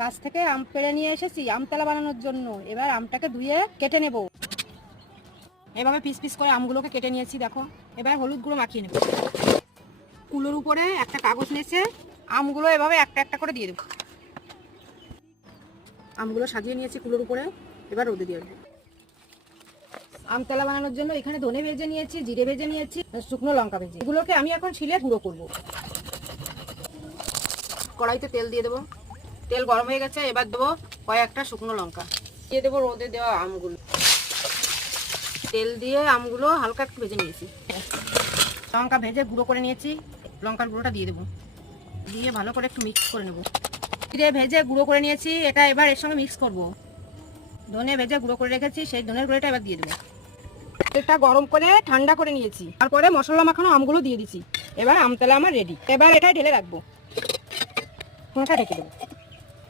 গাছ থেকে আম পেড়ে নিয়ে এসেছি আমতলা বানানোর জন্য। এবার আমটাকে ধুয়ে কেটে নেব। এভাবে পিস পিস করে আমগুলোকে কেটে নিয়েছি, দেখো। এবার হলুদ গুঁড়ো মাখিয়ে নেব। কুলোর উপরে একটা কাগজ নিয়েছে, আমগুলো এভাবে একটা একটা করে দিয়ে দেব। আমগুলো সাজিয়ে নিয়েছি কুলোর উপরে, এবার রোদে দিয়ে দেবো। আমতলা বানানোর জন্য এখানে ধনে ভেজে নিয়েছি, জিরে ভেজে নিয়েছি, শুকনো লঙ্কা ভেজে, এগুলোকে আমি এখন শিলে গুঁড়ো করব। কড়াইতে তেল দিয়ে দেবো। তেল গরম হয়ে গেছে, এবার দেবো কয়েকটা শুকনো লঙ্কা, দিয়ে দেবো রোদে দেওয়া আমগুলো। তেল দিয়ে আমগুলো হালকা একটু ভেজে নিয়েছি, লঙ্কা ভেজে গুঁড়ো করে নিয়েছি, লঙ্কার গুঁড়োটা দিয়ে দেবো। দিয়ে ভালো করে একটু মিক্স করে নেবো। জিরে ভেজে গুঁড়ো করে নিয়েছি, এটা এবার এর সঙ্গে মিক্স করব। ধনে ভেজে গুঁড়ো করে রেখেছি, সেই ধনের গুঁড়োটা এবার দিয়ে দেবো। তেলটা গরম করে ঠান্ডা করে নিয়েছি, তারপরে মশলা মাখানো আমগুলো দিয়ে দিছি। এবার আমতলা আমার রেডি। এবার এটা ঢেলে রাখবো, ঢেকে দেবো।